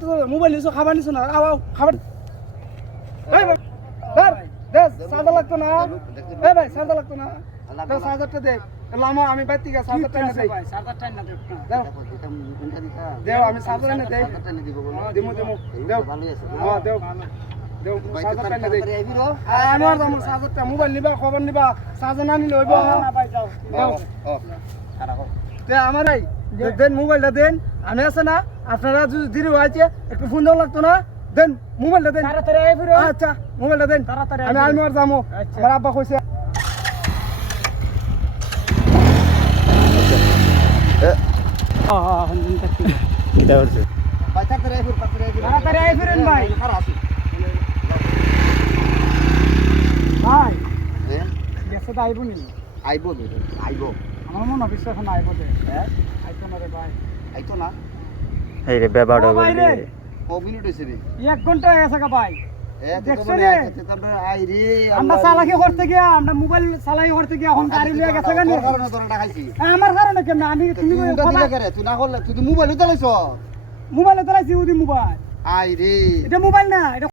তো মোবাইল নিছো খাবার নিছো না আও খাবার এই ভাই দেখ সাদা লাগতো না এই ভাই সাদা লাগতো না দাও সাদাটা দে লামা আমি বাইতে গা সাদাটা না দেই সাদাটা না দেও দাও দেও আমি সাদাটা না দেই দিমু দেও হ্যাঁ দেও দেও সাদাটা না দেই আমি আর দাম সাদাটা মোবাইল নিবা খবর নিবা সাদা না নিলে হইবো না ভাই যাও দাও তে আমারই দেন মোবাইলটা দেন আমি আছে না আপনারা যদি দেরি হয়েছে একটু ফোন দাও লাগতো না দেন মোবাইলটা দেন তাড়াতাড়ি আই ফিরো আচ্ছা মোবাইলটা দেন তাড়াতাড়ি আমি আর যামু আমার আব্বা কইছে এটা হচ্ছে ভাই তাড়াতাড়ি আই ফিরেন ভাই ভাই গেছে তো আইবো নি আইবো আমার মনে হয় বিশ্বাস না আইবো দে হ্যাঁ আইতো না রে ভাই আইতো না এই রে ব্যাপারটা ভাই রে ক মিনিট হইছে রে 1 ঘন্টা হয়ে গেছে কা ভাই দেখছ দেখছো রে রে? তোমরা আই রে আমরা চালাকি করতে গিয়া আমরা মোবাইল চালাই করতে গিয়া এখন গাড়ি লিয়ে গেছে কেন তোর কারণে তোরা খাইছি আমার কারণে কেন আমি তুমি তুই উল্টা দিলে করে তুই না করলে তুই মোবাইল উতালাইছ মোবাইলে চালাইছি ওদি মোবাইল আই রে এটা মোবাইল না এটা